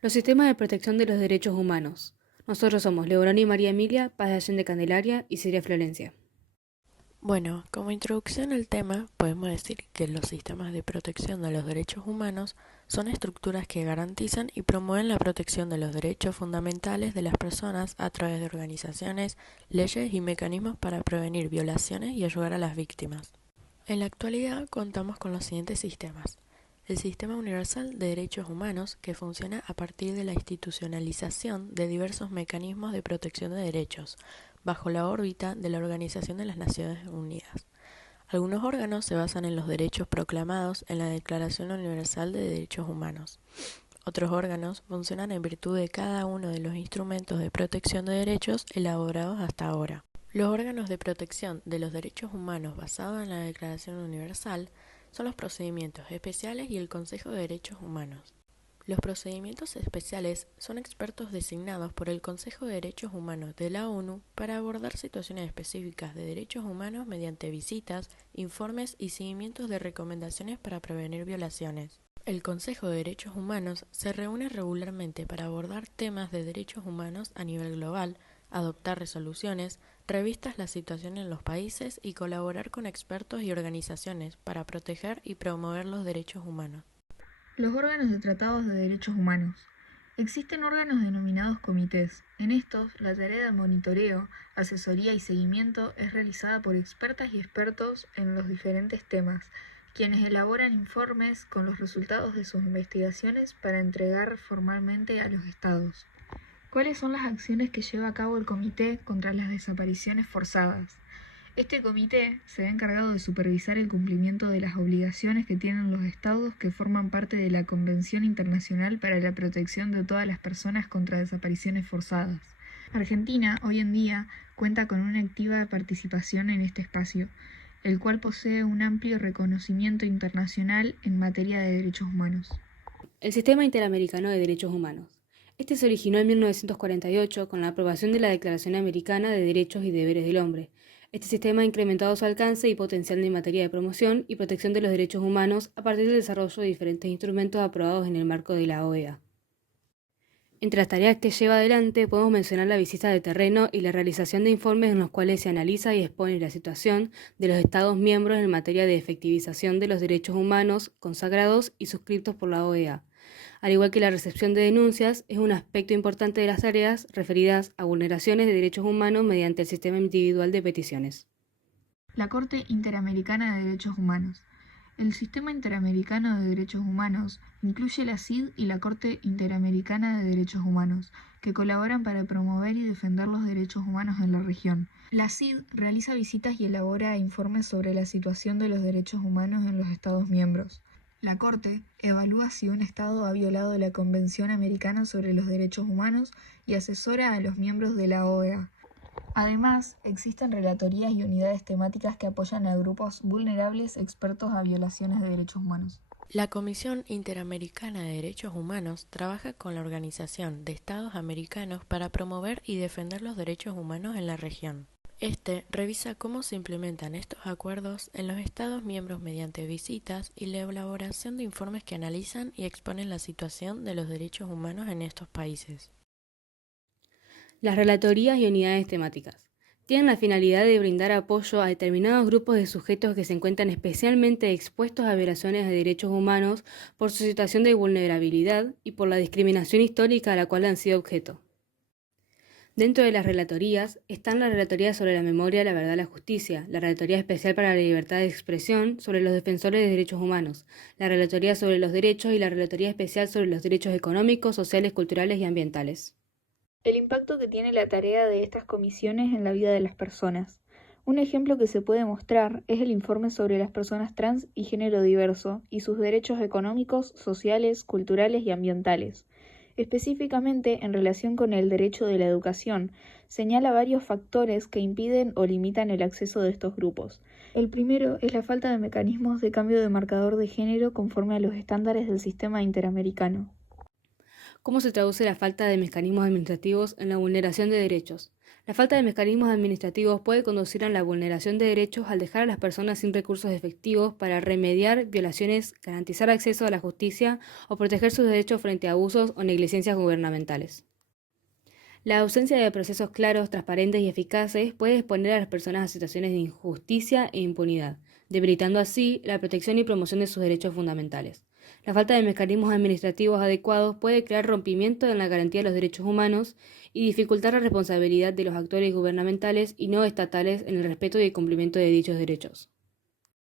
Los sistemas de protección de los derechos humanos. Nosotros somos Leonor y María Emilia, Paz de Allende Candelaria y Siria Florencia. Bueno, como introducción al tema, podemos decir que los sistemas de protección de los derechos humanos son estructuras que garantizan y promueven la protección de los derechos fundamentales de las personas a través de organizaciones, leyes y mecanismos para prevenir violaciones y ayudar a las víctimas. En la actualidad contamos con los siguientes sistemas. El Sistema Universal de Derechos Humanos, que funciona a partir de la institucionalización de diversos mecanismos de protección de derechos, bajo la órbita de la Organización de las Naciones Unidas. Algunos órganos se basan en los derechos proclamados en la Declaración Universal de Derechos Humanos. Otros órganos funcionan en virtud de cada uno de los instrumentos de protección de derechos elaborados hasta ahora. Los órganos de protección de los derechos humanos basados en la Declaración Universal son los procedimientos especiales y el Consejo de Derechos Humanos. Los procedimientos especiales son expertos designados por el Consejo de Derechos Humanos de la ONU para abordar situaciones específicas de derechos humanos mediante visitas, informes y seguimientos de recomendaciones para prevenir violaciones. El Consejo de Derechos Humanos se reúne regularmente para abordar temas de derechos humanos a nivel global, adoptar resoluciones, revistas la situación en los países y colaborar con expertos y organizaciones para proteger y promover los derechos humanos. Los órganos de tratados de derechos humanos. Existen órganos denominados comités. En estos, la tarea de monitoreo, asesoría y seguimiento es realizada por expertas y expertos en los diferentes temas, quienes elaboran informes con los resultados de sus investigaciones para entregar formalmente a los estados. ¿Cuáles son las acciones que lleva a cabo el comité contra las desapariciones forzadas? Este comité se ha encargado de supervisar el cumplimiento de las obligaciones que tienen los estados que forman parte de la Convención Internacional para la Protección de todas las personas contra desapariciones forzadas. Argentina, hoy en día, cuenta con una activa participación en este espacio, el cual posee un amplio reconocimiento internacional en materia de derechos humanos. El Sistema Interamericano de Derechos Humanos. Este se originó en 1948 con la aprobación de la Declaración Americana de Derechos y Deberes del Hombre. Este sistema ha incrementado su alcance y potencial en materia de promoción y protección de los derechos humanos a partir del desarrollo de diferentes instrumentos aprobados en el marco de la OEA. Entre las tareas que lleva adelante podemos mencionar la visita de terreno y la realización de informes en los cuales se analiza y expone la situación de los Estados miembros en materia de efectivización de los derechos humanos consagrados y suscritos por la OEA. Al igual que la recepción de denuncias, es un aspecto importante de las tareas referidas a vulneraciones de derechos humanos mediante el sistema individual de peticiones. La Corte Interamericana de Derechos Humanos. El Sistema Interamericano de Derechos Humanos incluye la CID y la Corte Interamericana de Derechos Humanos, que colaboran para promover y defender los derechos humanos en la región. La CID realiza visitas y elabora informes sobre la situación de los derechos humanos en los Estados miembros. La Corte evalúa si un Estado ha violado la Convención Americana sobre los Derechos Humanos y asesora a los miembros de la OEA. Además, existen relatorías y unidades temáticas que apoyan a grupos vulnerables expertos a violaciones de derechos humanos. La Comisión Interamericana de Derechos Humanos trabaja con la Organización de Estados Americanos para promover y defender los derechos humanos en la región. Este revisa cómo se implementan estos acuerdos en los Estados miembros mediante visitas y la elaboración de informes que analizan y exponen la situación de los derechos humanos en estos países. Las relatorías y unidades temáticas tienen la finalidad de brindar apoyo a determinados grupos de sujetos que se encuentran especialmente expuestos a violaciones de derechos humanos por su situación de vulnerabilidad y por la discriminación histórica a la cual han sido objeto. Dentro de las relatorías están la Relatoría sobre la Memoria, la Verdad y la Justicia, la Relatoría Especial para la Libertad de Expresión sobre los Defensores de Derechos Humanos, la Relatoría sobre los Derechos y la Relatoría Especial sobre los Derechos Económicos, Sociales, Culturales y Ambientales. El impacto que tiene la tarea de estas comisiones en la vida de las personas. Un ejemplo que se puede mostrar es el informe sobre las personas trans y género diverso y sus derechos económicos, sociales, culturales y ambientales. Específicamente en relación con el derecho de la educación, señala varios factores que impiden o limitan el acceso de estos grupos. El primero es la falta de mecanismos de cambio de marcador de género conforme a los estándares del sistema interamericano. ¿Cómo se traduce la falta de mecanismos administrativos en la vulneración de derechos? La falta de mecanismos administrativos puede conducir a la vulneración de derechos al dejar a las personas sin recursos efectivos para remediar violaciones, garantizar acceso a la justicia o proteger sus derechos frente a abusos o negligencias gubernamentales. La ausencia de procesos claros, transparentes y eficaces puede exponer a las personas a situaciones de injusticia e impunidad, debilitando así la protección y promoción de sus derechos fundamentales. La falta de mecanismos administrativos adecuados puede crear rompimiento en la garantía de los derechos humanos y dificultar la responsabilidad de los actores gubernamentales y no estatales en el respeto y el cumplimiento de dichos derechos.